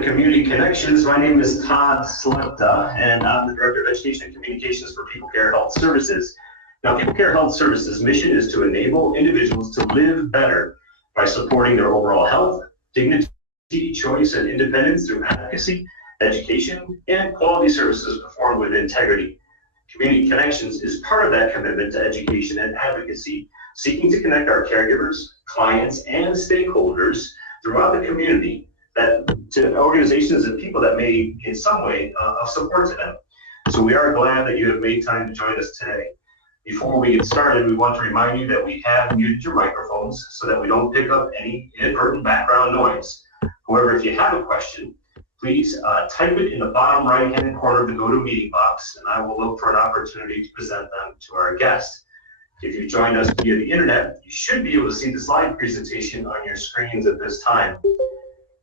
to Community Connections. My name is Todd Slupta, and I'm the Director of Education and Communications for People Care Health Services. Now, People Care Health Services' mission is to enable individuals to live better by supporting their overall health, dignity, choice, and independence through advocacy, education, and quality services performed with integrity. Community Connections is part of that commitment to education and advocacy, seeking to connect our caregivers, clients, and stakeholders throughout the community to organizations and people that may, in some way, of support to them. So we are glad that you have made time to join us today. Before we get started, we want to remind you that we have muted your microphones so that we don't pick up any inadvertent background noise. However, if you have a question, please type it in the bottom right-hand corner of the GoToMeeting box, and I will look for an opportunity to present them to our guest. If you joined us via the internet, you should be able to see the slide presentation on your screens at this time.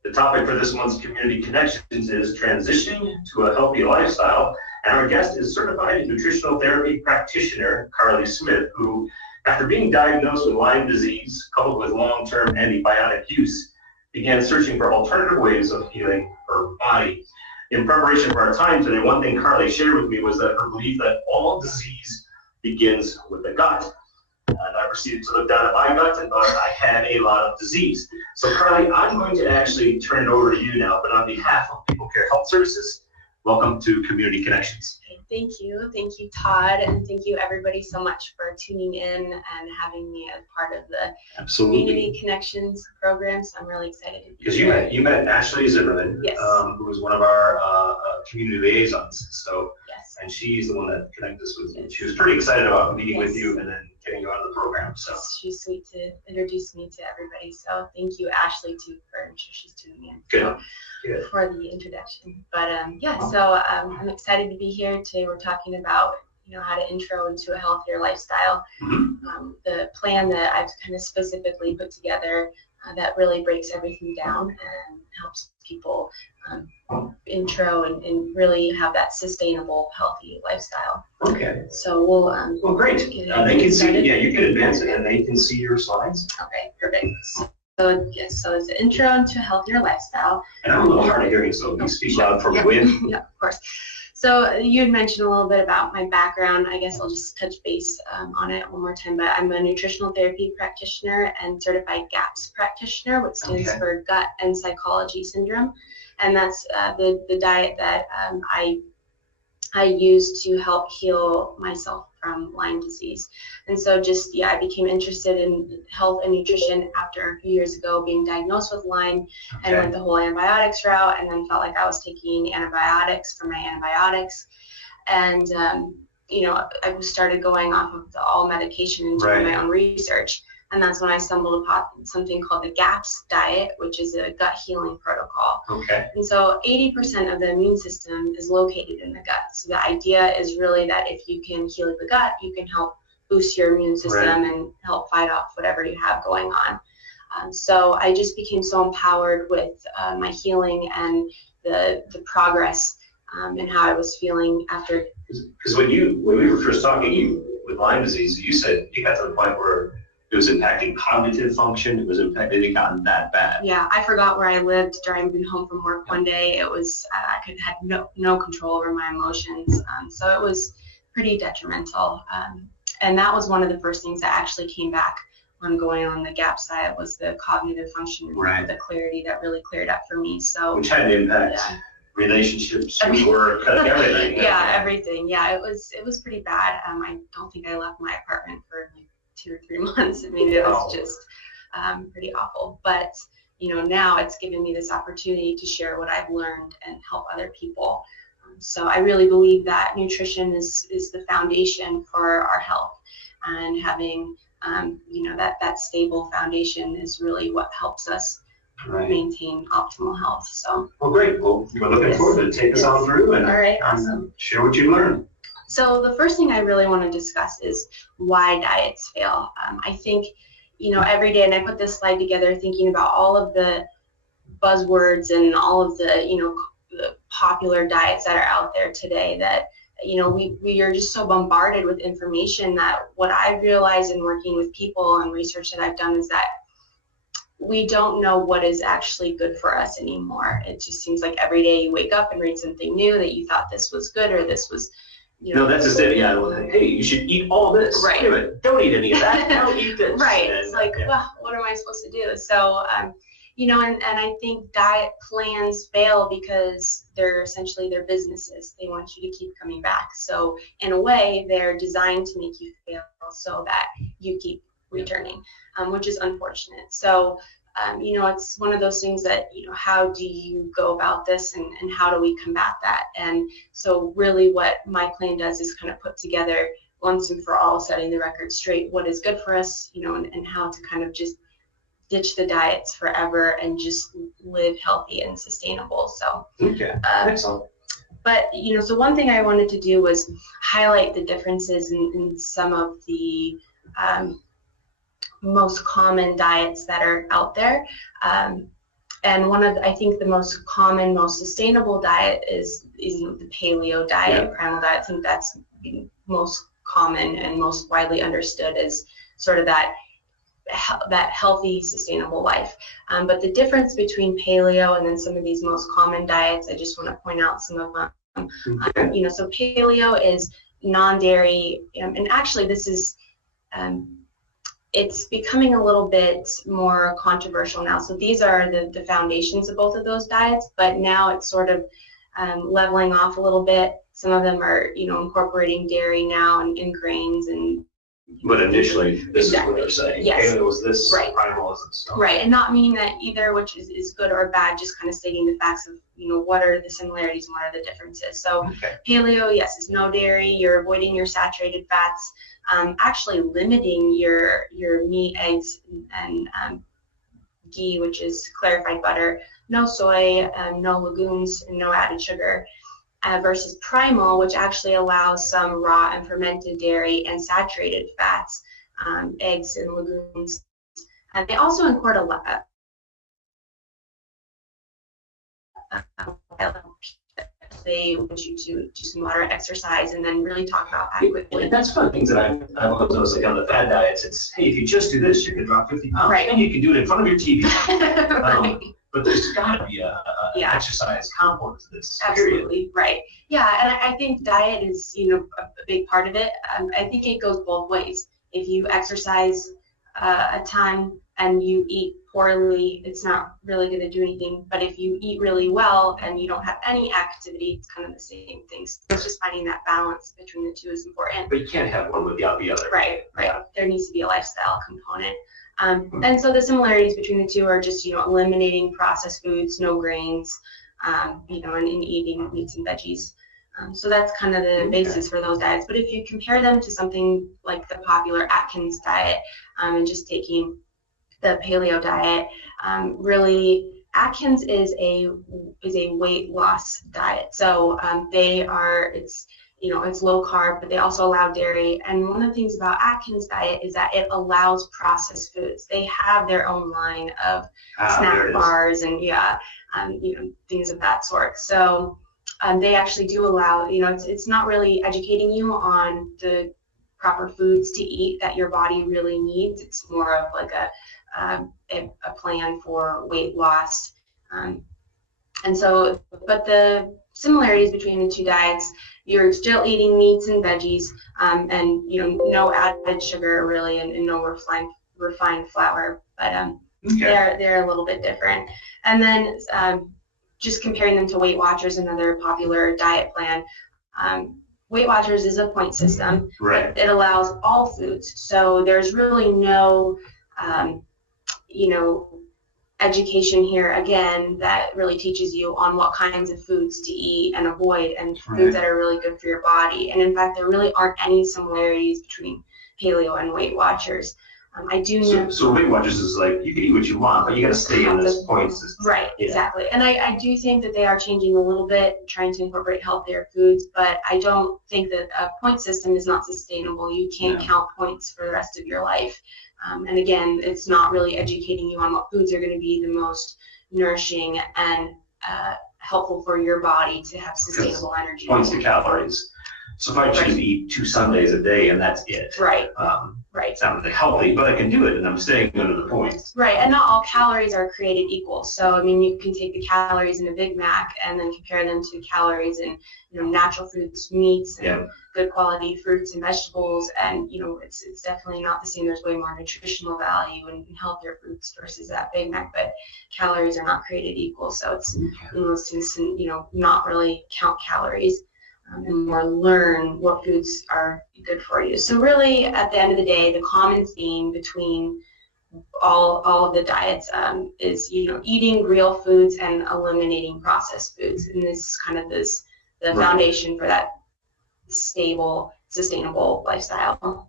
The topic for this month's Community Connections is transitioning to a healthy lifestyle, and our guest is certified nutritional therapy practitioner, Carley Smith, who, after being diagnosed with Lyme disease, coupled with long-term antibiotic use, began searching for alternative ways of healing her body. In preparation for our time today, one thing Carley shared with me was that her belief that all disease begins with the gut. And I proceeded to look down at my gut and thought I had a lot of disease. So Carley, I'm going to actually turn it over to you now, but on behalf of People Care Health Services, welcome to Community Connections. Thank you, Todd, and thank you everybody so much for tuning in and having me as part of the Community Connections program. So I'm really excited to be because here. you met Ashley Zimmerman, yes. Who was one of our community liaisons. So, yes. And she's the one that connected us with you. She was pretty excited about meeting with you and then getting you on the program. So she's sweet to introduce me to everybody. So thank you, Ashley, too, for I'm sure she's tuning in. Good. For the introduction. But so I'm excited to be here today. We're talking about how to intro into a healthier lifestyle. Mm-hmm. The plan that I've kind of specifically put together that really breaks everything down and helps people intro and really have that sustainable, healthy lifestyle. Okay. So we'll well, great. They can see. Yeah, you can advance it, and they can see your slides. Okay, perfect. So yes, so it's an intro into a healthier lifestyle. And I'm a little hard of hearing, so you speak loud for me, will you? Yeah, of course. So you had mentioned a little bit about my background. I guess I'll just touch base on it one more time. But I'm a nutritional therapy practitioner and certified GAPS practitioner, which stands for Gut and Psychology Syndrome, and that's the diet that I use to help heal myself from Lyme disease. And so I became interested in health and nutrition after a few years ago being diagnosed with Lyme and went the whole antibiotics route, and then felt like I was taking antibiotics for my antibiotics. And, I started going off of the all medication and doing my own research. And that's when I stumbled upon something called the GAPS diet, which is a gut healing protocol. Okay. And so 80% of the immune system is located in the gut. So the idea is really that if you can heal the gut, you can help boost your immune system and help fight off whatever you have going on. So I just became so empowered with my healing and the progress and how I was feeling after. Because when we were first talking with Lyme disease, you said you got to the point where it was impacting cognitive function. It had gotten that bad. Yeah, I forgot where I lived during being home from work one day. It was I had no control over my emotions, so it was pretty detrimental. And that was one of the first things that actually came back on going on the GAPS diet was the cognitive function, the clarity that really cleared up for me. So which had an impact. Relationships, work, everything. Everything. Yeah, it was pretty bad. I don't think I left my apartment for 2 or 3 months. I mean, it was just pretty awful. But now it's given me this opportunity to share what I've learned and help other people. So I really believe that nutrition is the foundation for our health, and having that stable foundation is really what helps us maintain optimal health. So great. Well, we're looking forward to take us on through and share what you learned. So the first thing I really want to discuss is why diets fail. I think, every day, and I put this slide together thinking about all of the buzzwords and all of the, the popular diets that are out there today that, we are just so bombarded with information that what I've realized in working with people and research that I've done is that we don't know what is actually good for us anymore. It just seems like every day you wake up and read something new that you thought this was good or this was, no, that's just it. Yeah, hey, you should eat all this. Right. Wait a minute, don't eat any of that. No, eat this. Right. And, it's like, well, what am I supposed to do? So, and I think diet plans fail because they're essentially their businesses. They want you to keep coming back. So in a way, they're designed to make you fail so that you keep returning, which is unfortunate. So, it's one of those things that, how do you go about this and how do we combat that? And so really what my plan does is kind of put together once and for all, setting the record straight, what is good for us, and how to kind of just ditch the diets forever and just live healthy and sustainable. So, okay, excellent. But, so one thing I wanted to do was highlight the differences in some of the most common diets that are out there. And one of, I think, the most common, most sustainable diet is the paleo diet, primal diet. I think that's most common and most widely understood as sort of that healthy, sustainable life. But the difference between paleo and then some of these most common diets, I just want to point out some of them. So paleo is non-dairy, and actually this is, it's becoming a little bit more controversial now. So these are the foundations of both of those diets, but now it's sort of leveling off a little bit. Some of them are, incorporating dairy now and grains and. But initially, this is what they're saying. Yes. Paleo is this, right. primal is this. Right, and not meaning that either, which is good or bad, just kind of stating the facts of, what are the similarities and what are the differences. So paleo, yes, is no dairy. You're avoiding your saturated fats, actually limiting your meat, eggs, and ghee, which is clarified butter, no soy, no legumes, and no added sugar. Versus primal, which actually allows some raw and fermented dairy and saturated fats, eggs and legumes. And they also include a lot. They want you to do some moderate exercise and then really talk about adequately. And that's one of the things that I love those, like on the fad diets. It's, hey, if you just do this, you're going to drop 50 pounds. Right. And you can do it in front of your TV. Right. But there's got to be an exercise component to this. Absolutely, period. right. Yeah, and I think diet is, a big part of it. I think it goes both ways. If you exercise a ton and you eat poorly, it's not really going to do anything. But if you eat really well and you don't have any activity, it's kind of the same thing. So it's just finding that balance between the two is important. But you can't have one without the other. Right. Yeah. There needs to be a lifestyle component. And so the similarities between the two are just, eliminating processed foods, no grains, and eating meats and veggies. So that's kind of the basis for those diets. But if you compare them to something like the popular Atkins diet, and just taking the paleo diet, really Atkins is a weight loss diet. So it's low carb, but they also allow dairy. And one of the things about Atkins diet is that it allows processed foods. They have their own line of snack bars and things of that sort. So they actually do allow, it's not really educating you on the proper foods to eat that your body really needs. It's more of like a plan for weight loss. And so, but the similarities between the two diets, you're still eating meats and veggies, and no added sugar really, and no refined flour. But they're a little bit different. And then just comparing them to Weight Watchers, another popular diet plan. Weight Watchers is a point system. Right. It allows all foods, so there's really no education here again that really teaches you on what kinds of foods to eat and avoid, and foods that are really good for your body. And in fact, there really aren't any similarities between paleo and Weight Watchers. I do know. So Weight Watchers is like, you can eat what you want, but you got to stay in this point system. Right, exactly. And I do think that they are changing a little bit, trying to incorporate healthier foods, but I don't think that a point system is not sustainable. You can't count points for the rest of your life. And again, it's not really educating you on what foods are going to be the most nourishing and helpful for your body to have sustainable energy. Points to calories. So if I choose to eat 2 Sundays a day and that's it, right. it's not really healthy, but I can do it and I'm staying under the points. Right, and not all calories are created equal. So I mean, you can take the calories in a Big Mac and then compare them to calories in natural fruits, meats, and good quality fruits and vegetables. And it's definitely not the same. There's way more nutritional value and healthier fruits versus that Big Mac, but calories are not created equal. So it's one of those things to not really count calories. And more learn what foods are good for you. So really, at the end of the day, the common theme between all of the diets is eating real foods and eliminating processed foods, and this is kind of the foundation for that stable, sustainable lifestyle.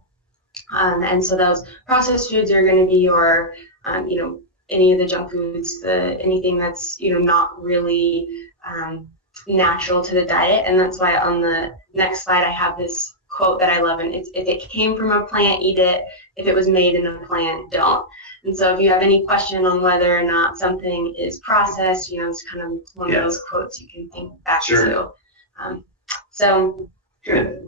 And so those processed foods are going to be your any of the junk foods, anything that's not really natural to the diet. And that's why on the next slide I have this quote that I love, and it's, if it came from a plant, eat it. If it was made in a plant, don't. And so if you have any question on whether or not something is processed, it's kind of one of those quotes you can think back to. So good.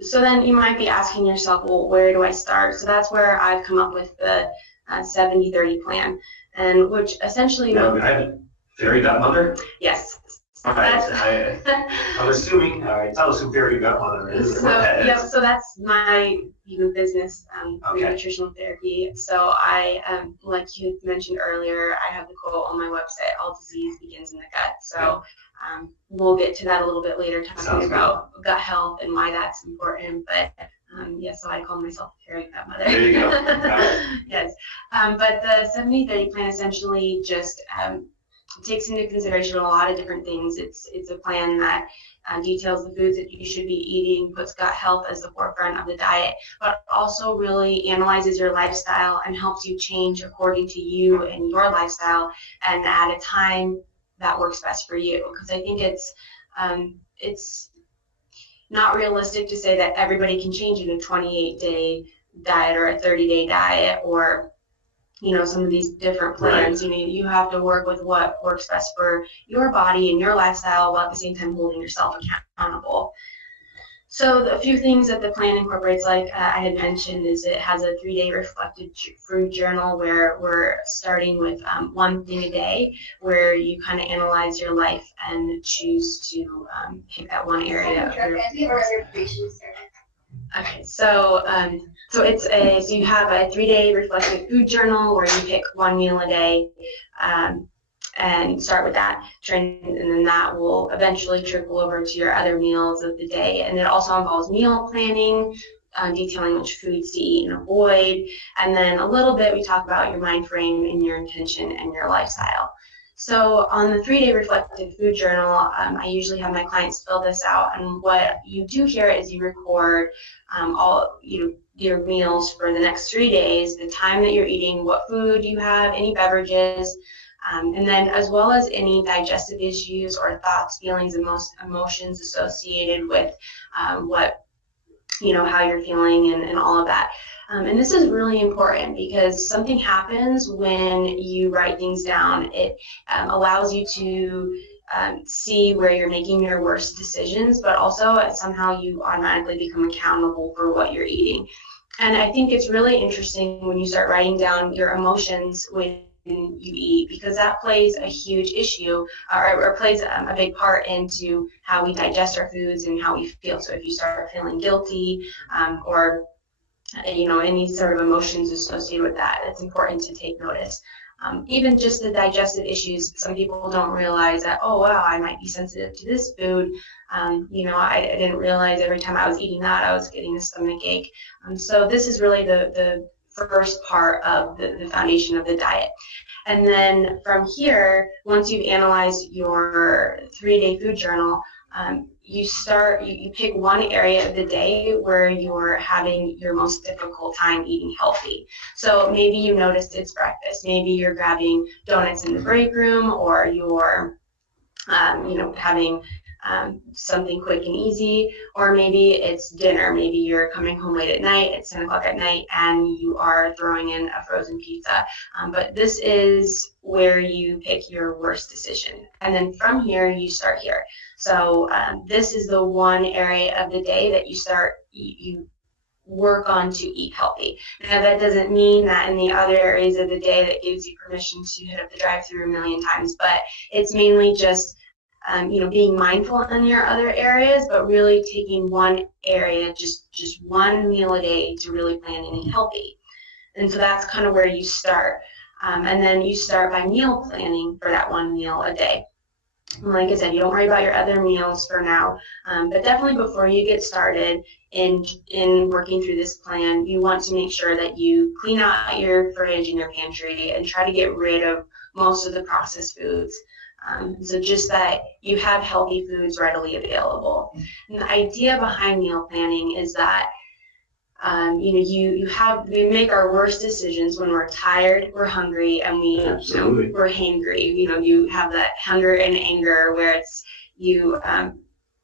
So then you might be asking yourself, well, where do I start? So that's where I've come up with the 70-30 plan, and which essentially I have a fairy godmother? Yes. I'm assuming, tell us who fairy godmother is. So that's my business, nutritional therapy. So I, like you mentioned earlier, I have the quote on my website, all disease begins in the gut. So we'll get to that a little bit later, talking about gut health and why that's important. But so I call myself a fairy godmother. There you go. Yes. But the 70-30 plan essentially just takes into consideration a lot of different things. It's a plan that details the foods that you should be eating, puts gut health as the forefront of the diet, but also really analyzes your lifestyle and helps you change according to you and your lifestyle and at a time that works best for you. Because I think it's not realistic to say that everybody can change in a 28-day diet or a 30-day diet, or some of these different plans. You have to work with what works best for your body and your lifestyle, while at the same time holding yourself accountable. So a few things that the plan incorporates, like I had mentioned, is it has a 3-day reflective food journal where we're starting with one thing a day, where you kind of analyze your life and choose to pick that one area. Okay, so you have a 3-day reflective food journal where you pick one meal a day, and start with that trend, and then that will eventually trickle over to your other meals of the day. And it also involves meal planning, detailing which foods to eat and avoid, and then a little bit we talk about your mind frame and your intention and your lifestyle. So on the 3-day reflective food journal, I usually have my clients fill this out, and what you do here is you record all your meals for the next 3 days, the time that you're eating, what food you have, any beverages, and then as well as any digestive issues or thoughts, feelings, and emotions associated with what how you're feeling and all of that. And this is really important because something happens when you write things down. It allows you to see where you're making your worst decisions, but also somehow you automatically become accountable for what you're eating. And I think it's really interesting when you start writing down your emotions when you eat, because that plays a huge issue or plays a big part into how we digest our foods and how we feel. So if you start feeling guilty or any sort of emotions associated with that, it's important to take notice. Even just the digestive issues, some people don't realize that, oh wow, I might be sensitive to this food. I didn't realize every time I was eating that I was getting a stomach ache. So this is really the first part of the foundation of the diet. And then from here, once you've analyzed your 3-day food journal, you pick one area of the day where you're having your most difficult time eating healthy. So maybe you noticed it's breakfast. Maybe you're grabbing donuts in the break room, or you're having something quick and easy, or maybe it's dinner. Maybe you're coming home late at night, it's 10 o'clock at night, and you are throwing in a frozen pizza. But this is where you pick your worst decision. And then from here, you start here. So this is the one area of the day that you work on to eat healthy. Now, that doesn't mean that in the other areas of the day that gives you permission to hit up the drive-thru a million times, but it's mainly just being mindful in your other areas, but really taking one area, just one meal a day to really plan and eat healthy. And so that's kind of where you start. And then you start by meal planning for that one meal a day. And like I said, you don't worry about your other meals for now, but definitely before you get started in working through this plan, you want to make sure that you clean out your fridge and your pantry and try to get rid of most of the processed foods. So just that you have healthy foods readily available. And the idea behind meal planning is that we make our worst decisions when we're tired, we're hungry, and we're hangry. You have that hunger and anger where it's you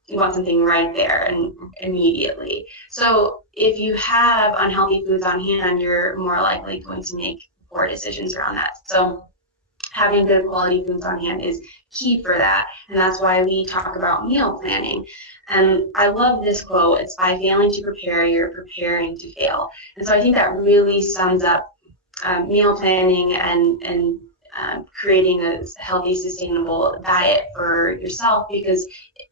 want something right there and immediately. So if you have unhealthy foods on hand, you're more likely going to make poor decisions around that. So having good quality foods on hand is key for that, and that's why we talk about meal planning. And I love this quote. It's by failing to prepare, you're preparing to fail. And so I think that really sums up meal planning and creating a healthy, sustainable diet for yourself, because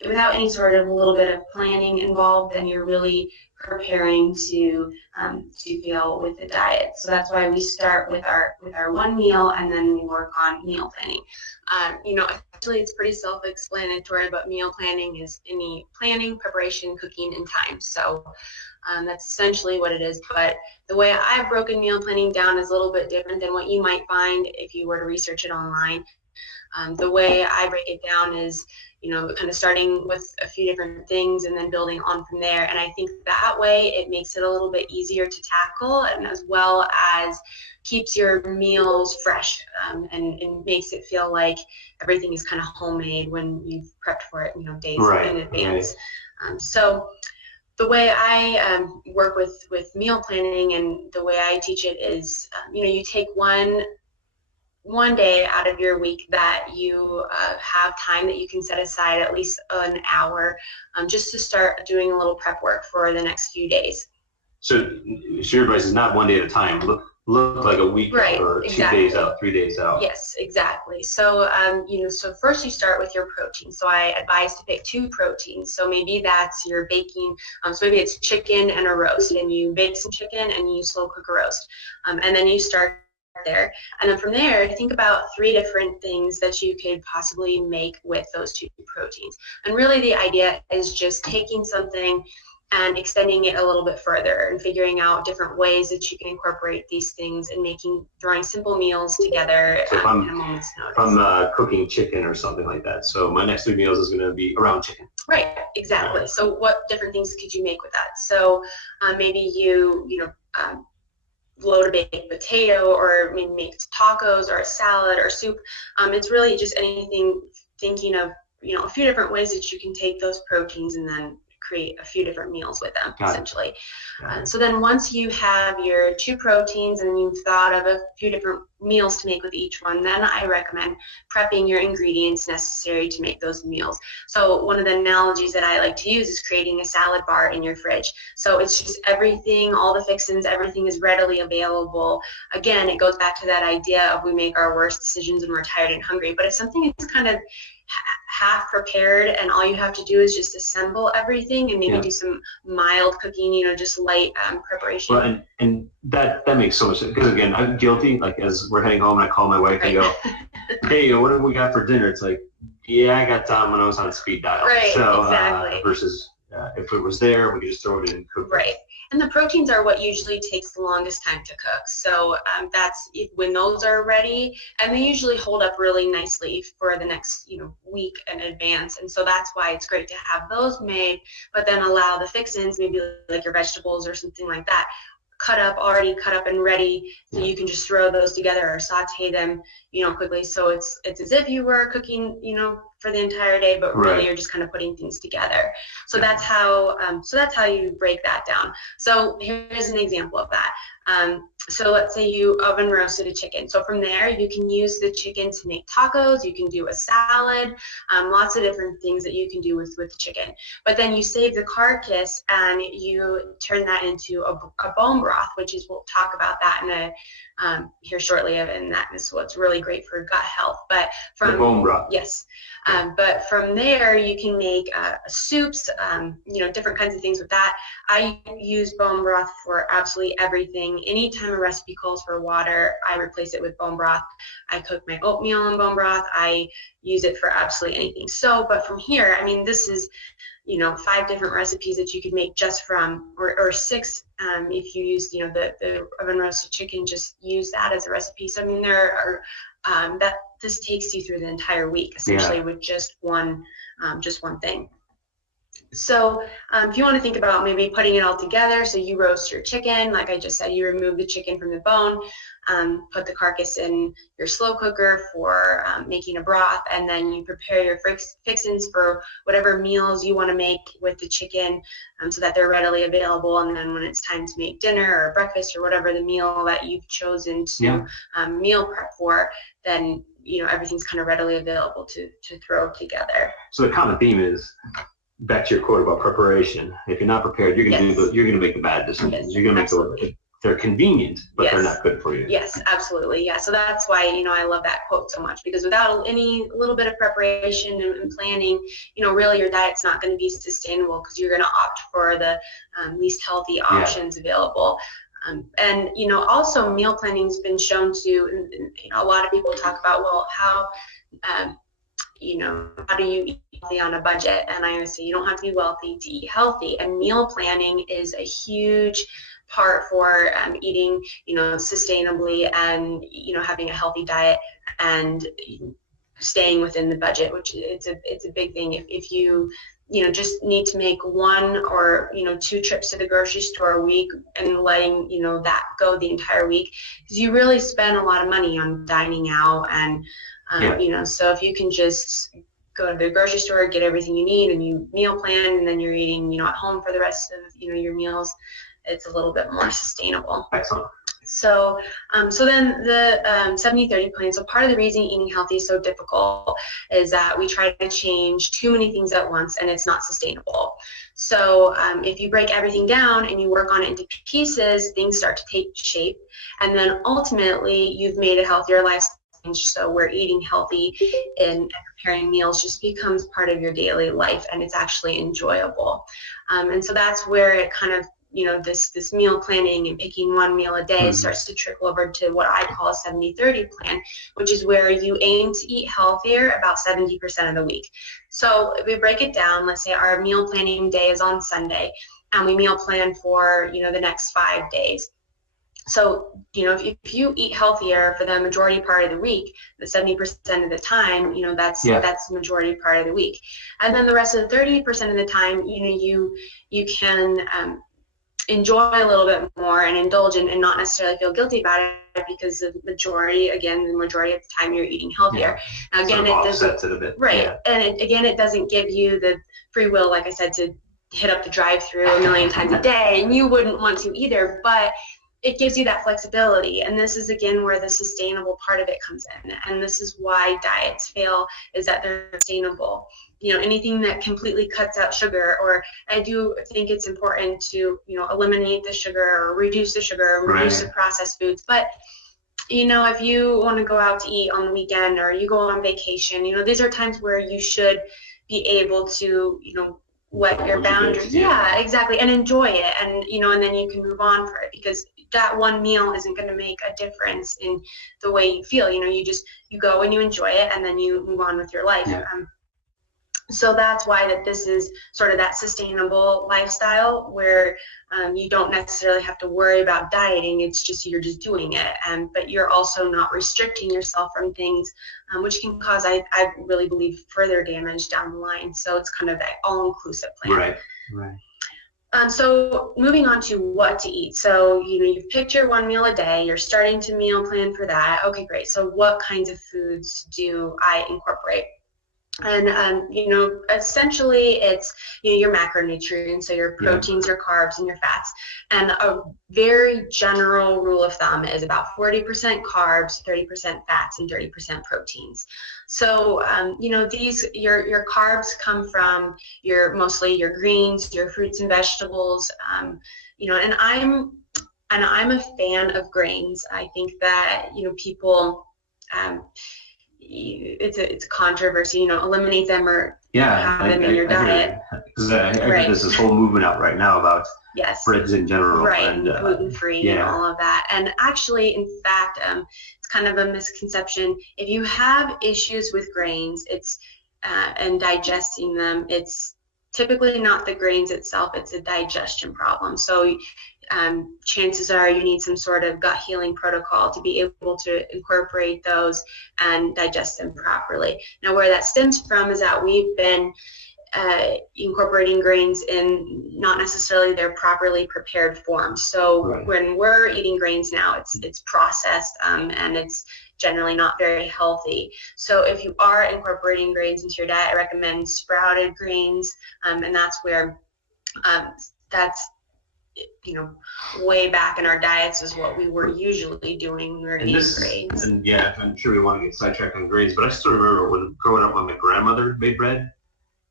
without any sort of a little bit of planning involved, then you're really preparing to fail with the diet. So that's why we start with our one meal, and then we work on meal planning. Actually, it's pretty self-explanatory, but meal planning is any planning, preparation, cooking, and time. So that's essentially what it is. But the way I've broken meal planning down is a little bit different than what you might find if you were to research it online. The way I break it down is, kind of starting with a few different things and then building on from there. And I think that way it makes it a little bit easier to tackle, and as well as keeps your meals fresh and makes it feel like everything is kind of homemade when you've prepped for it, days in advance. Right. So the way I work with meal planning and the way I teach it is, you take one day out of your week that you have time that you can set aside at least an hour just to start doing a little prep work for the next few days. So your advice is not one day at a time. Look like a week, right, or exactly. 2 days out, 3 days out. Yes, exactly. So so first you start with your protein. So I advise to pick 2 proteins. So maybe that's your baking. So maybe it's chicken and a roast, and you bake some chicken and you slow cook a roast, and then you start there, and then from there think about 3 different things that you could possibly make with those 2 proteins. And really the idea is just taking something and extending it a little bit further and figuring out different ways that you can incorporate these things and throwing simple meals together so at a moment's notice. From cooking chicken or something like that. So my next 3 meals is going to be around chicken. Right, exactly. Right. So what different things could you make with that? So maybe you load a baked potato, or maybe make tacos or a salad or soup. It's really just anything, thinking of a few different ways that you can take those proteins and then create a few different meals with them, essentially. So then once you have your 2 proteins and you've thought of a few different meals to make with each one, then I recommend prepping your ingredients necessary to make those meals. So one of the analogies that I like to use is creating a salad bar in your fridge. So it's just everything, all the fixings, everything is readily available. Again, it goes back to that idea of we make our worst decisions when we're tired and hungry, but if something is kind of half prepared and all you have to do is just assemble everything and maybe do some mild cooking, just light preparation. Well, and that makes so much sense, because again, I'm guilty. Like as we're heading home, I call my wife and go, "Hey, what have we got for dinner?" It's like, I got Domino's on speed dial. Right, so, exactly. Versus if it was there, we could just throw it in and cook. Right. And the proteins are what usually takes the longest time to cook. So that's when those are ready, and they usually hold up really nicely for the next week in advance. And so that's why it's great to have those made, but then allow the fixins, maybe like your vegetables or something like that, already cut up and ready, so you can just throw those together or saute them quickly. So it's as if you were cooking for the entire day, but really Right. you're just kind of putting things together. So that's how you break that down. So here's an example of that. So let's say you oven roasted a chicken. So from there, you can use the chicken to make tacos. You can do a salad, lots of different things that you can do with chicken. But then you save the carcass and you turn that into a bone broth, which is, we'll talk about that in here shortly, and that is what's really great for gut health. But from the bone broth. Yes. But from there, you can make soups, different kinds of things with that. I use bone broth for absolutely everything. Anytime a recipe calls for water, I replace it with bone broth. I cook my oatmeal in bone broth. I use it for absolutely anything. So, but from here, I mean, this is, 5 different recipes that you could make just from, or 6 if you use, the oven roasted chicken, just use that as a recipe. So, I mean, there are, this takes you through the entire week, essentially, with just one thing. So if you want to think about maybe putting it all together, so you roast your chicken, like I just said, you remove the chicken from the bone, put the carcass in your slow cooker for making a broth, and then you prepare your fixins for whatever meals you want to make with the chicken, so that they're readily available. And then when it's time to make dinner or breakfast or whatever the meal that you've chosen to meal prep for, then everything's kind of readily available to throw together. So the common theme is, back to your quote about preparation. If you're not prepared, you're going to make the bad decisions. Yes, you're going to make they're convenient, but they're not good for you. Yes, absolutely. Yeah. So that's why, I love that quote so much, because without any little bit of preparation and planning, really your diet's not going to be sustainable, because you're going to opt for the least healthy options available. And, also meal planning has been shown to, a lot of people talk about, well, how do you eat healthy on a budget? And I always say you don't have to be wealthy to eat healthy. And meal planning is a huge part for eating, sustainably, and, having a healthy diet and staying within the budget, which it's a big thing. If you just need to make 1 or 2 trips to the grocery store a week and letting that go the entire week, because you really spend a lot of money on dining out. And so if you can just go to the grocery store, get everything you need, and you meal plan, and then you're eating at home for the rest of your meals, it's a little bit more sustainable. Excellent. So, then the 70-30 plan. So part of the reason eating healthy is so difficult is that we try to change too many things at once, and it's not sustainable. So if you break everything down and you work on it into pieces, things start to take shape, and then ultimately you've made a healthier lifestyle. So where eating healthy and preparing meals just becomes part of your daily life, and it's actually enjoyable. And so that's where it kind of, this meal planning and picking 1 meal a day starts to trickle over to what I call a 70-30 plan, which is where you aim to eat healthier about 70% of the week. So if we break it down, let's say our meal planning day is on Sunday, and we meal plan for, the next 5 days. So, if you eat healthier for the majority part of the week, the 70% of the time, that's the majority part of the week. And then the rest of the 30% of the time, you can enjoy a little bit more and indulge and not necessarily feel guilty about it, because the majority of the time you're eating healthier. Now, again, it offsets it a bit. Right. Yeah. And it doesn't give you the free will, like I said, to hit up the drive-through a million times a day, and you wouldn't want to either, but it gives you that flexibility. And this is, again, where the sustainable part of it comes in. And this is why diets fail, is that they're sustainable. Anything that completely cuts out sugar, or I do think it's important to, eliminate the sugar or reduce the sugar or reduce the processed foods. But, if you want to go out to eat on the weekend, or you go on vacation, these are times where you should be able to, let your boundaries, exactly, and enjoy it, and and then you can move on for it, because that 1 meal isn't going to make a difference in the way you feel. You go and you enjoy it, and then you move on with your life. So that's why that this is sort of that sustainable lifestyle, where you don't necessarily have to worry about dieting. It's just, you're just doing it, but you're also not restricting yourself from things, which can cause, I really believe, further damage down the line. So it's kind of that all-inclusive plan. Right. So moving on to what to eat. So, you've picked your 1 meal a day. You're starting to meal plan for that. Okay, great. So what kinds of foods do I incorporate? And, you know, essentially it's, you know, your macronutrients, so your proteins, your carbs, and your fats. And a very general rule of thumb is about 40% carbs, 30% fats, and 30% proteins. So, you know, your carbs come from mostly your greens, your fruits and vegetables, you know, and I'm a fan of grains. I think that, you know, people, it's a controversy, you know, eliminate them or have them in your diet. Because I heard there's this whole movement out right now about breads in general. Right, and gluten-free and all of that. And actually, in fact, it's kind of a misconception. If you have issues with grains, and digesting them, it's typically not the grains itself, it's a digestion problem. So chances are you need some sort of gut healing protocol to be able to incorporate those and digest them properly. Now, where that stems from is that we've been incorporating grains in not necessarily their properly prepared form. So when we're eating grains now, it's processed and it's generally not very healthy. So if you are incorporating grains into your diet, I recommend sprouted grains, and that's where that's, you know, way back in our diets is what we were usually doing when we were eating grains. And yeah, I'm sure we want to get sidetracked on grains, but I still remember when growing up when my grandmother made bread,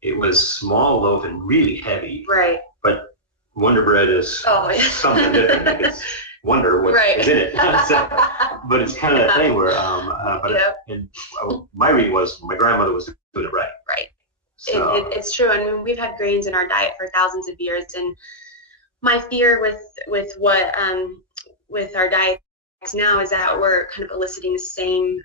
it was small loaf and really heavy. Right. But Wonder Bread is something different. Like it's wonder what is in it. So, but it's kind of that thing where, my reading was my grandmother was doing it right. Right. So. It's true. I mean, we've had grains in our diet for thousands of years, and my fear with what with our diets now is that we're kind of eliciting the same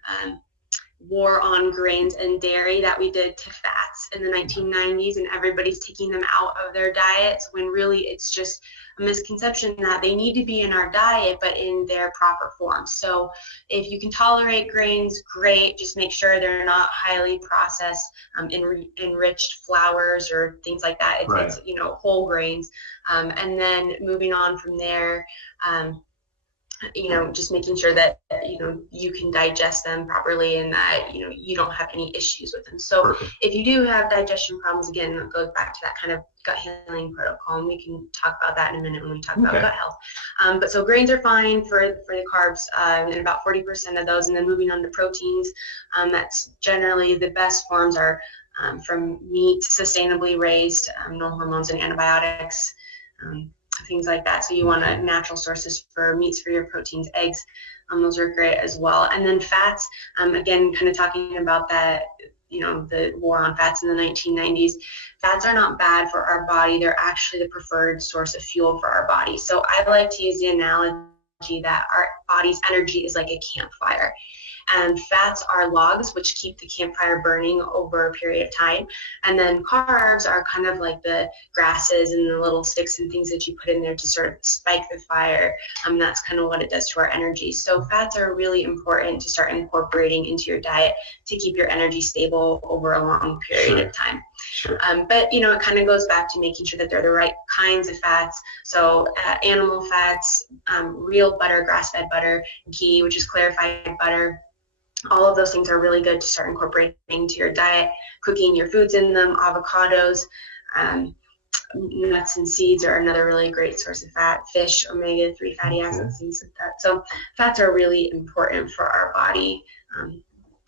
war on grains and dairy that we did to fats in the 1990s, and everybody's taking them out of their diets when really it's just a misconception that they need to be in our diet but in their proper form. So if you can tolerate grains, great, just make sure they're not highly processed enriched flours or things like that. It's you know, whole grains, and then moving on from there, you know, just making sure that, you know, you can digest them properly and that, you know, you don't have any issues with them. So if you do have digestion problems, again, it goes back to that kind of gut healing protocol, and we can talk about that in a minute when we talk about gut health. But so grains are fine for the carbs, and about 40% of those. And then moving on to proteins, that's generally the best forms are from meat, sustainably raised, no hormones and antibiotics, things like that. So you want natural sources for meats for your proteins, eggs, those are great as well. And then fats, again, kind of talking about that, you know, the war on fats in the 1990s. Fats are not bad for our body. They're actually the preferred source of fuel for our body. So I like to use the analogy that our body's energy is like a campfire. And fats are logs, which keep the campfire burning over a period of time. And then carbs are kind of like the grasses and the little sticks and things that you put in there to sort of spike the fire. That's kind of what it does to our energy. So fats are really important to start incorporating into your diet to keep your energy stable over a long period of time. But, you know, it kind of goes back to making sure that they're the right kinds of fats. So animal fats, real butter, grass-fed butter, ghee, which is clarified butter. All of those things are really good to start incorporating into your diet, cooking your foods in them. Avocados, nuts and seeds are another really great source of fat. Fish, omega-3 fatty acids, things like that. So fats are really important for our body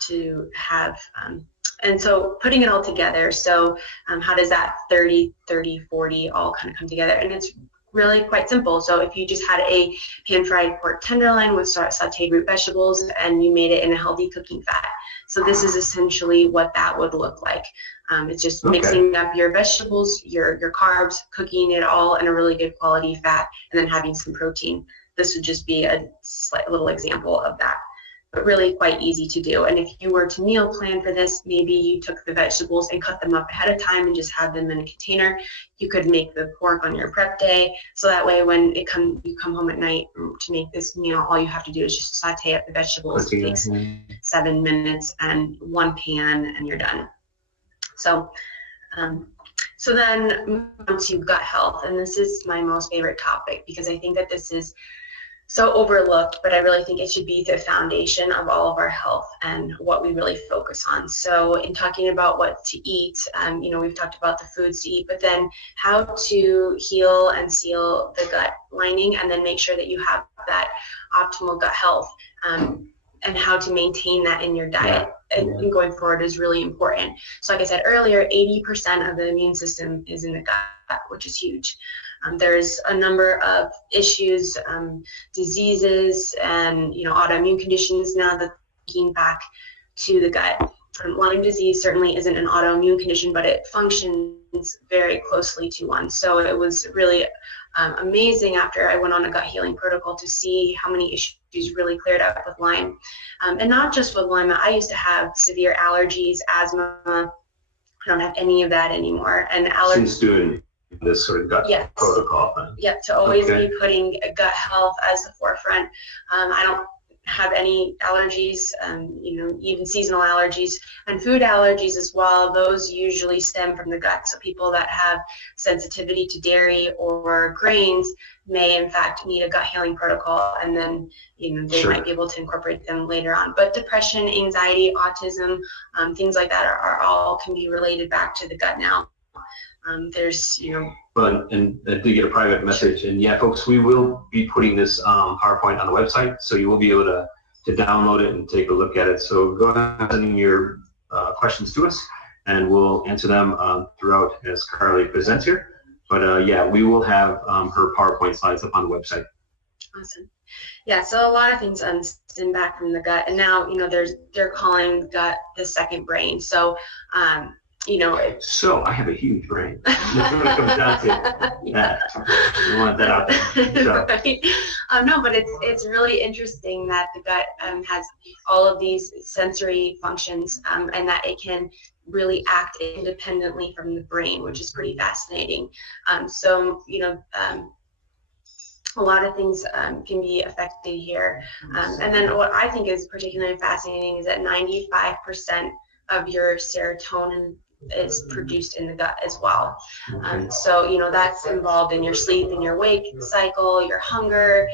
to have. And so putting it all together, so how does that 30, 30, 40 all kind of come together? And it's really quite simple. So if you just had a pan-fried pork tenderloin with sauteed root vegetables and you made it in a healthy cooking fat. So this is essentially what that would look like. It's just mixing up your vegetables, your carbs, cooking it all in a really good quality fat, and then having some protein. This would just be a slight little example of that, but really quite easy to do. And if you were to meal plan for this, maybe you took the vegetables and cut them up ahead of time and just had them in a container. You could make the pork on your prep day, so that way when you come home at night to make this meal, all you have to do is just saute up the vegetables. It takes 7 minutes and 1 pan, and you're done. So, so then move on to gut health, and this is my most favorite topic because I think that this is so overlooked, but I really think it should be the foundation of all of our health and what we really focus on. So in talking about what to eat, you know, we've talked about the foods to eat, but then how to heal and seal the gut lining, and then make sure that you have that optimal gut health, and how to maintain that in your diet and going forward is really important. So like I said earlier, 80% of the immune system is in the gut, which is huge. There's a number of issues, diseases, and, you know, autoimmune conditions now that looking back to the gut. Lyme disease certainly isn't an autoimmune condition, but it functions very closely to one. So it was really amazing after I went on a gut healing protocol to see how many issues really cleared up with Lyme. And not just with Lyme, I used to have severe allergies, asthma. I don't have any of that anymore. And allergies. Since doing this sort of gut protocol thing. Yep, to always be putting gut health as the forefront. I don't have any allergies, you know, even seasonal allergies and food allergies as well. Those usually stem from the gut. So people that have sensitivity to dairy or grains may in fact need a gut healing protocol, and then, you know, they might be able to incorporate them later on. But depression, anxiety, autism, things like that are all can be related back to the gut now. There's, you know. Well, and I did get a private message, and yeah, folks, we will be putting this PowerPoint on the website, so you will be able to download it and take a look at it. So go ahead and send your questions to us, and we'll answer them throughout as Carley presents here. But yeah, we will have her PowerPoint slides up on the website. Awesome. Yeah, so a lot of things stem back from the gut, and now, you know, they're calling gut the second brain. So you know, so I have a huge brain. That's what it comes down to. That. I want that out there. So. Right. No, but it's really interesting that the gut has all of these sensory functions, and that it can really act independently from the brain, which is pretty fascinating. So, you know, a lot of things can be affected here. And then what I think is particularly fascinating is that 95% of your serotonin is produced in the gut as well. So, you know, that's involved in your sleep and your wake cycle, your hunger,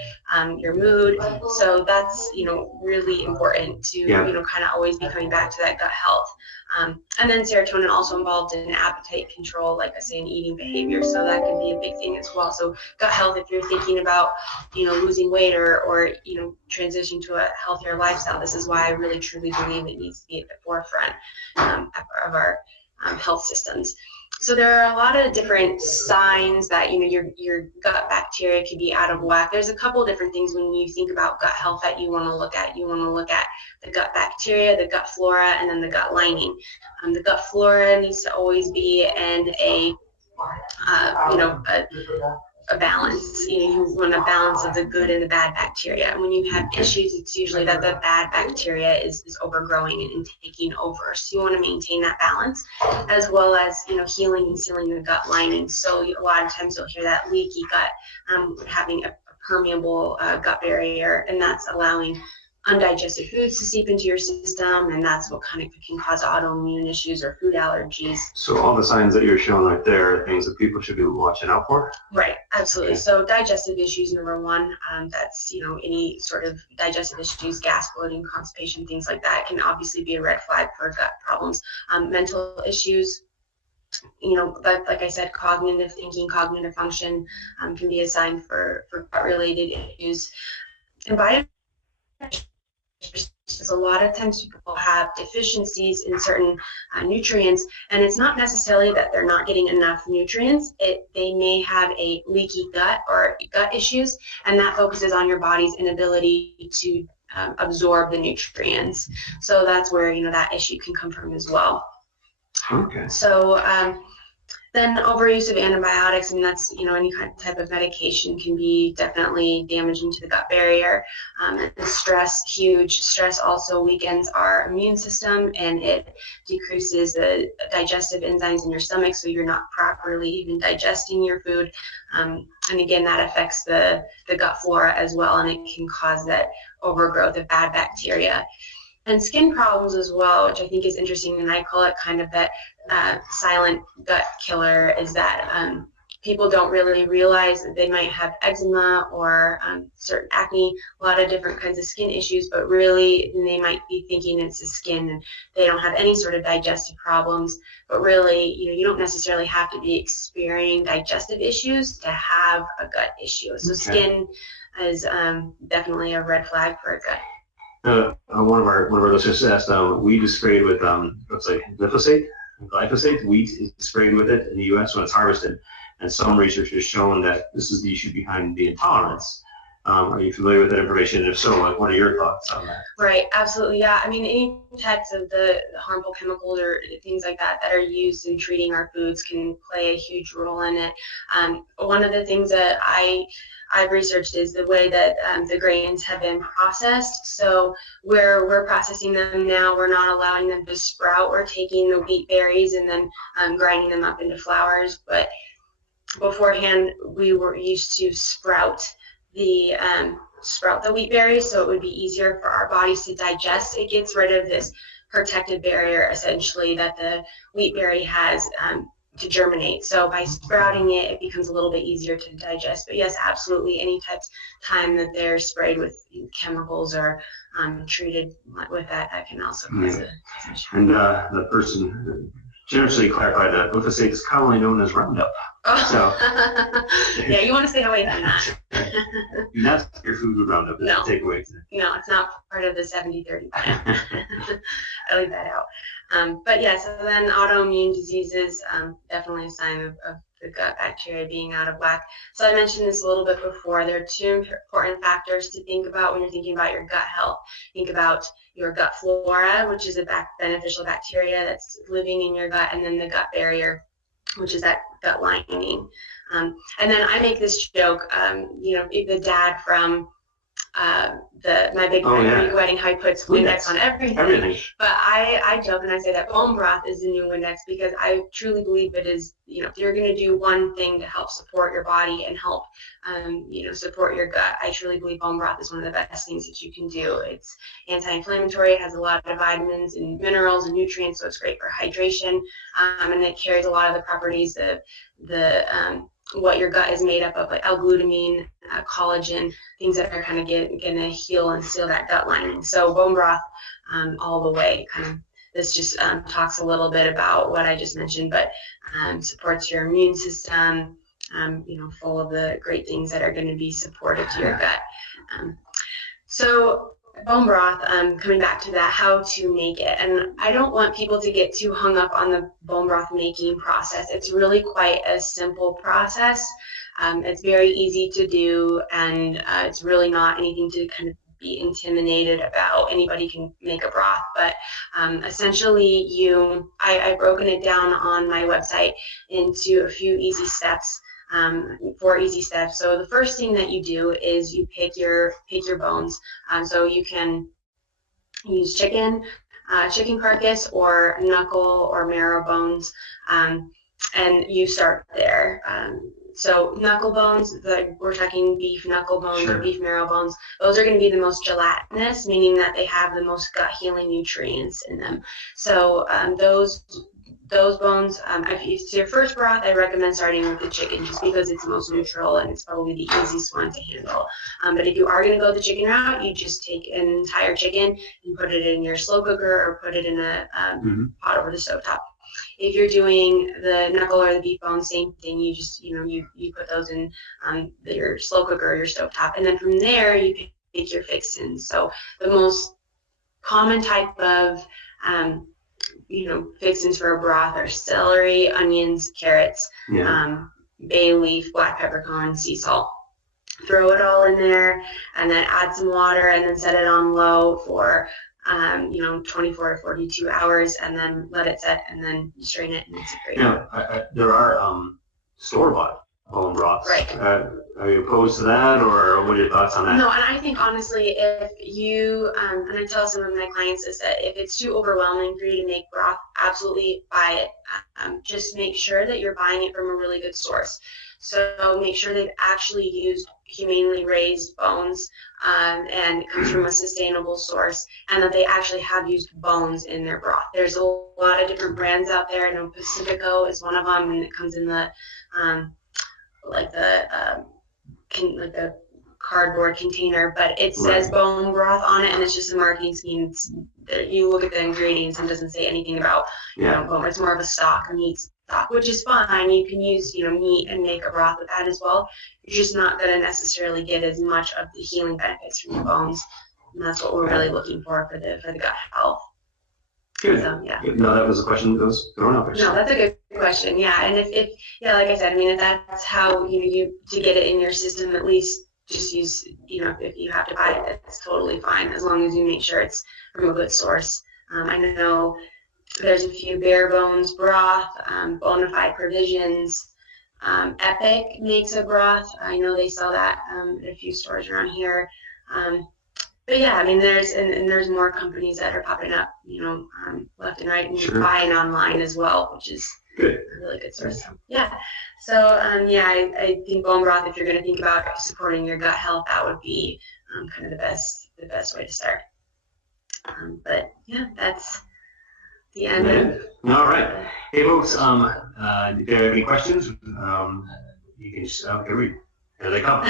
your mood. So that's, you know, really important to, you know, kind of always be coming back to that gut health. And then serotonin also involved in appetite control, like I say, in eating behavior. So that can be a big thing as well. So gut health, if you're thinking about, you know, losing weight or, you know, transitioning to a healthier lifestyle, this is why I really truly believe it needs to be at the forefront of our health systems. So there are a lot of different signs that, you know, your gut bacteria could be out of whack. There's a couple different things when you think about gut health that you want to look at. You want to look at the gut bacteria, the gut flora, and then the gut lining. The gut flora needs to always be in a you know, a balance. You know, you want a balance of the good and the bad bacteria. And when you have issues, it's usually that the bad bacteria is overgrowing and taking over. So you want to maintain that balance, as well as, you know, healing and sealing the gut lining. So a lot of times you'll hear that leaky gut, having a permeable gut barrier, and that's allowing undigested foods to seep into your system, and that's what kind of can cause autoimmune issues or food allergies. So all the signs that you're showing right there are things that people should be watching out for? Right, absolutely. So digestive issues, number one, that's, you know, any sort of digestive issues, gas, bloating, constipation, things like that can obviously be a red flag for gut problems. Mental issues, you know, like I said, cognitive thinking, cognitive function can be a sign for gut-related issues. And because a lot of times people have deficiencies in certain nutrients, and it's not necessarily that they're not getting enough nutrients. They may have a leaky gut or gut issues, and that focuses on your body's inability to absorb the nutrients. So that's where, you know, that issue can come from as well. Okay. So then overuse of antibiotics, and that's, you know, any kind of type of medication can be definitely damaging to the gut barrier. And stress, huge. Stress also weakens our immune system, and it decreases the digestive enzymes in your stomach, so you're not properly even digesting your food. And again, that affects the gut flora as well, and it can cause that overgrowth of bad bacteria. And skin problems as well, which I think is interesting, and I call it kind of that silent gut killer, is that people don't really realize that they might have eczema or certain acne, a lot of different kinds of skin issues, but really they might be thinking it's the skin and they don't have any sort of digestive problems. But really, you don't necessarily have to be experiencing digestive issues to have a gut issue. So skin is definitely a red flag for a gut. One of our listeners asked, wheat is sprayed with looks like glyphosate. Wheat is sprayed with it in the U.S. when it's harvested, and some research has shown that this is the issue behind the intolerance. Are you familiar with that information? If so, like, what are your thoughts on that? Right, absolutely, yeah. I mean, any types of the harmful chemicals or things like that that are used in treating our foods can play a huge role in it. One of the things that I've researched is the way that the grains have been processed. So where we're processing them now, we're not allowing them to sprout. We're taking the wheat berries and then grinding them up into flours. But beforehand, we were used to sprout the wheat berries, so it would be easier for our bodies to digest. It gets rid of this protective barrier, essentially, that the wheat berry has to germinate. So by sprouting it, it becomes a little bit easier to digest. But yes, absolutely, any time that they're sprayed with chemicals or treated with that can also cause an issue. And the person generously clarified that glyphosate is commonly known as Roundup. Oh. So, yeah, you want to stay away from that. Do not your food with Roundup. No. Take away. No, it's not part of the 70-30 plan. I leave that out. But yeah, so then autoimmune diseases, definitely a sign of the gut bacteria being out of whack. So I mentioned this a little bit before. There are two important factors to think about when you're thinking about your gut health. Think about your gut flora, which is a beneficial bacteria that's living in your gut, and then the gut barrier, which is that gut lining. And then I make this joke, the dad from My Big Greek Wedding, how he puts Windex on everything. But I joke and I say that bone broth is the new Windex, because I truly believe it is, if you're going to do one thing to help support your body and help, support your gut, I truly believe bone broth is one of the best things that you can do. It's anti-inflammatory, it has a lot of vitamins and minerals and nutrients, so it's great for hydration, and it carries a lot of the properties of what your gut is made up of, like L-glutamine, collagen, things that are kind of going to heal and seal that gut lining. So bone broth all the way. This just talks a little bit about what I just mentioned, but supports your immune system, full of the great things that are going to be supportive to your gut. So bone broth, coming back to that, how to make it. And I don't want people to get too hung up on the bone broth making process. It's really quite a simple process. It's very easy to do, and it's really not anything to kind of be intimidated about. Anybody can make a broth, but essentially I've broken it down on my website into a few easy steps. 4 easy steps. So the first thing that you do is you pick your bones. So you can use chicken carcass or knuckle or marrow bones, and you start there. So knuckle bones, we're talking beef knuckle bones or beef marrow bones, those are going to be the most gelatinous, meaning that they have the most gut healing nutrients in them. So those bones, if it's your first broth, I recommend starting with the chicken, just because it's the most neutral and it's probably the easiest one to handle. But if you are going to go the chicken route, you just take an entire chicken and put it in your slow cooker or put it in a pot over the stovetop. If you're doing the knuckle or the beef bone, same thing. You just, you put those in your slow cooker or your stovetop, and then from there you pick your fixins. So the most common type of fixins for a broth are celery, onions, carrots, bay leaf, black peppercorn, sea salt. Throw it all in there, and then add some water, and then set it on low for 24 to 42 hours, and then let it set, and then you strain it, and it's great. There are store-bought bone broths. Right. Are you opposed to that, or what are your thoughts on that? No, and I think honestly, if you, and I tell some of my clients is that if it's too overwhelming for you to make broth, absolutely buy it. Just make sure that you're buying it from a really good source. So make sure they've actually used humanely raised bones, and it comes from a sustainable source, and that they actually have used bones in their broth. There's a lot of different brands out there. I know Pacifico is one of them, and it comes in the like the like the cardboard container, but it says bone broth on it, and it's just a marketing scheme. You look at the ingredients and it doesn't say anything about bone. It's more of a stock, meat stock, which is fine. You can use meat and make a broth with that as well. You're just not going to necessarily get as much of the healing benefits from the bones, and that's what we're really looking for the gut health. Good. So, yeah. No, that was a question that was thrown out there. No, that's a good question. Yeah, and if like I said, I mean, if that's how you to get it in your system, at least just use, if you have to buy it, it's totally fine as long as you make sure it's from a good source. I know there's a few bare bones broth, Bonafide Provisions, Epic makes a broth. I know they sell that at a few stores around here. But yeah, I mean, there's more companies that are popping up, left and right, and you're buying online as well, which is a really good source. Yeah. So I think bone broth, if you're going to think about supporting your gut health, that would be kind of the best way to start. But yeah, that's the end. All right. Hey folks, if you have any questions, you can just here they come.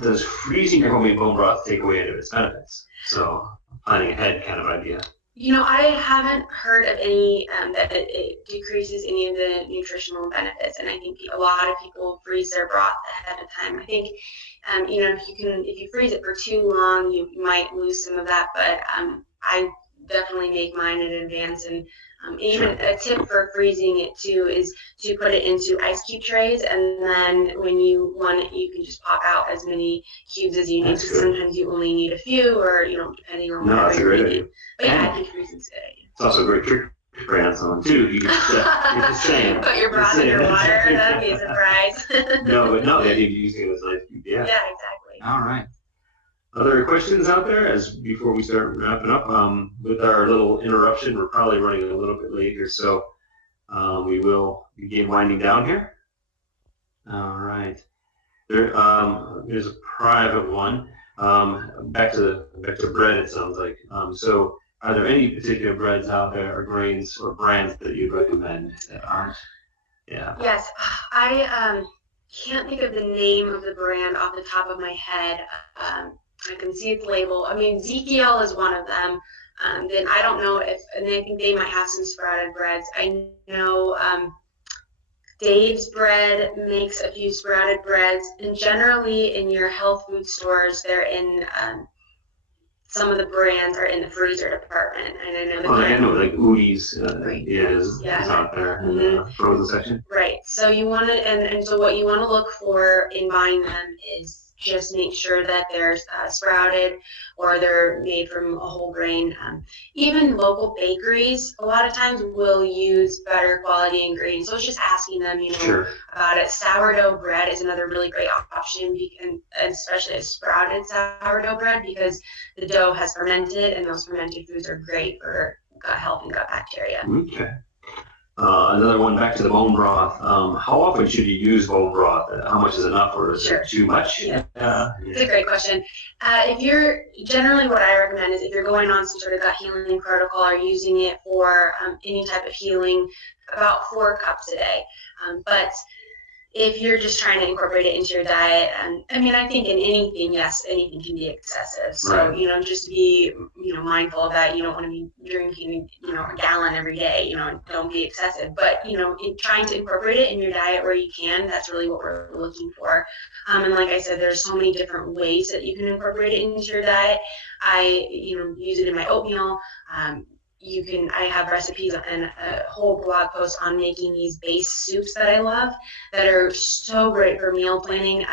Does freezing your homemade bone broth take away any of its benefits? So planning ahead kind of idea. I haven't heard of any that it decreases any of the nutritional benefits, and I think a lot of people freeze their broth ahead of time. I think, if you freeze it for too long, you might lose some of that, but I definitely make mine in advance. And even a tip for freezing it too is to put it into ice cube trays, and then when you want it, you can just pop out as many cubes as you need. Sometimes you only need a few, or depending on what you're making. But yeah, I think freezing's a good idea. It's also a great trick to spray on someone too. You just saying. Put your broth in your water. That'd be a surprise. No, the idea of using it is like yeah, exactly. All right. Other questions out there before we start wrapping up? With our little interruption, we're probably running a little bit late here, so we will begin winding down here. All right. There's a private one. Back to bread, it sounds like. So are there any particular breads out there or grains or brands that you'd recommend that aren't? Yeah. Yes. I can't think of the name of the brand off the top of my head. I can see its label. I mean, Ezekiel is one of them. Then I don't know and I think they might have some sprouted breads. I know Dave's Bread makes a few sprouted breads, and generally in your health food stores, they're in some of the brands are in the freezer department. And I know I know, like Udi's is out there in the frozen section. Right. So you want to, and so what you want to look for in buying them is just make sure that they're sprouted or they're made from a whole grain. Even local bakeries, a lot of times, will use better quality ingredients. So it's just asking them, about it. Sourdough bread is another really great option, and especially a sprouted sourdough bread, because the dough has fermented, and those fermented foods are great for gut health and gut bacteria. Okay. Another one, back to the bone broth. How often should you use bone broth? How much is enough, or is it too much? Yeah. It's a great question. Generally what I recommend is if you're going on some sort of gut healing protocol or using it for any type of healing, about 4 cups a day. But if you're just trying to incorporate it into your diet, I think in anything, yes, anything can be excessive. So, just be, mindful of that. You don't want to be drinking, a gallon every day, don't be excessive. But, in trying to incorporate it in your diet where you can, that's really what we're looking for. And like I said, there's so many different ways that you can incorporate it into your diet. I, use it in my oatmeal. I have recipes and a whole blog post on making these base soups that I love that are so great for meal planning.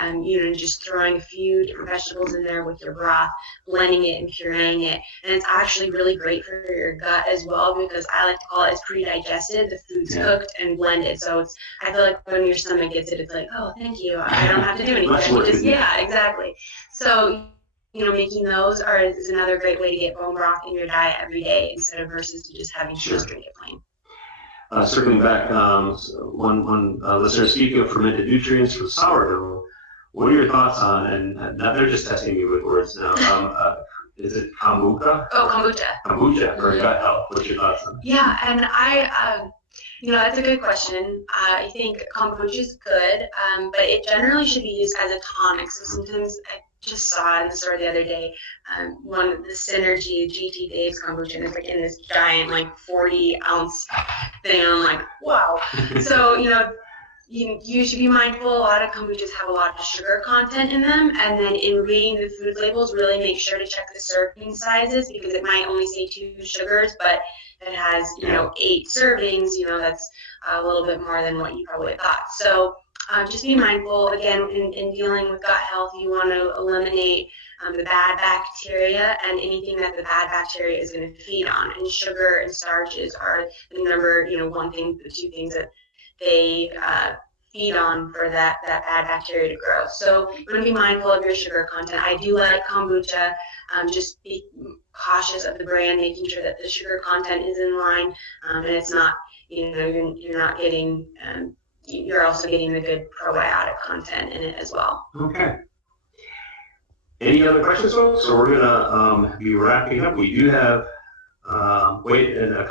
Just throwing a few different vegetables in there with your broth, blending it and pureeing it. And it's actually really great for your gut as well, because I like to call it it's pre-digested. The food's cooked and blended. So I feel like when your stomach gets it, it's like, oh, thank you. I don't have to do anything. Exactly. So, making those is another great way to get bone broth in your diet every day versus just having to just drink it plain. Circling back, one listener, speaking of fermented nutrients from sourdough, what are your thoughts on, and now they're just testing me with words now, is it kombucha? Oh, kombucha. Kombucha for gut health. What's your thoughts on that? Yeah, and That's a good question. I think kombucha is good, but it generally should be used as a tonic. So sometimes I just saw in the store the other day, one of the Synergy GT Dave's kombucha, and it's like in this giant, like 40-ounce thing. I'm like, wow. So, you should be mindful. A lot of kombuchas have a lot of sugar content in them, and then in reading the food labels, really make sure to check the serving sizes, because it might only say 2 sugars, but it has 8 servings. That's a little bit more than what you probably thought. So just be mindful. Again, in dealing with gut health, you want to eliminate the bad bacteria and anything that the bad bacteria is going to feed on. And sugar and starches are the number 1 thing, the 2 things that they feed on for that bad bacteria to grow. So you want to be mindful of your sugar content. I do like kombucha. Just be cautious of the brand, making sure that the sugar content is in line, and it's not, you're not getting, you're also getting the good probiotic content in it as well. Okay. Any other questions, folks? So we're gonna be wrapping up. We do have a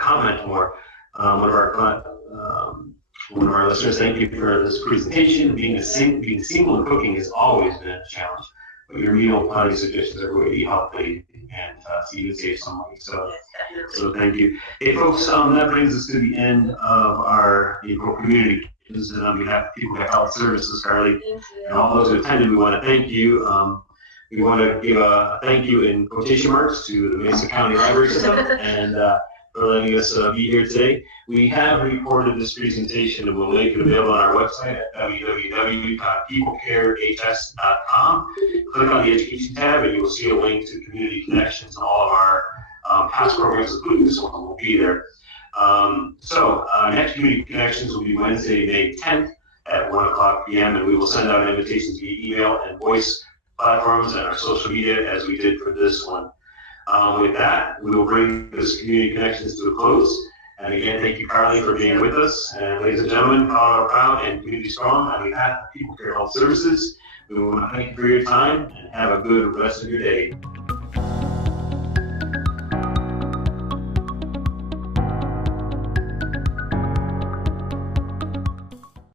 comment more. One of our listeners, thank you for this presentation. Being single in cooking has always been a challenge, but your meal planning suggestions are really healthy and so you can save some money. So thank you. Hey folks, that brings us to the end of our April community. And on behalf of People Care Health Services, Carley, and all those who attended, we want to thank you. We want to give a thank you in quotation marks to the Mesa County Library System and for letting us be here today. We have recorded this presentation and we'll make it available on our website at www.peoplecarehs.com. Click on the Education tab and you will see a link to Community Connections, and all of our past programs, including this one, will be there. Next Community Connections will be Wednesday, May 10th at 1:00 p.m. and we will send out invitations via email and voice platforms and our social media as we did for this one. With that, we will bring this Community Connections to a close. And again, thank you, Carley, for being with us. And ladies and gentlemen, Colorado Proud and Community Strong, on behalf of People Care Health Services, we want to thank you for your time and have a good rest of your day.